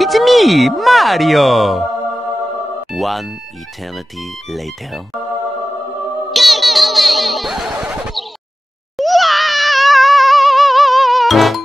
It's me, Mario! One eternity later. Go away!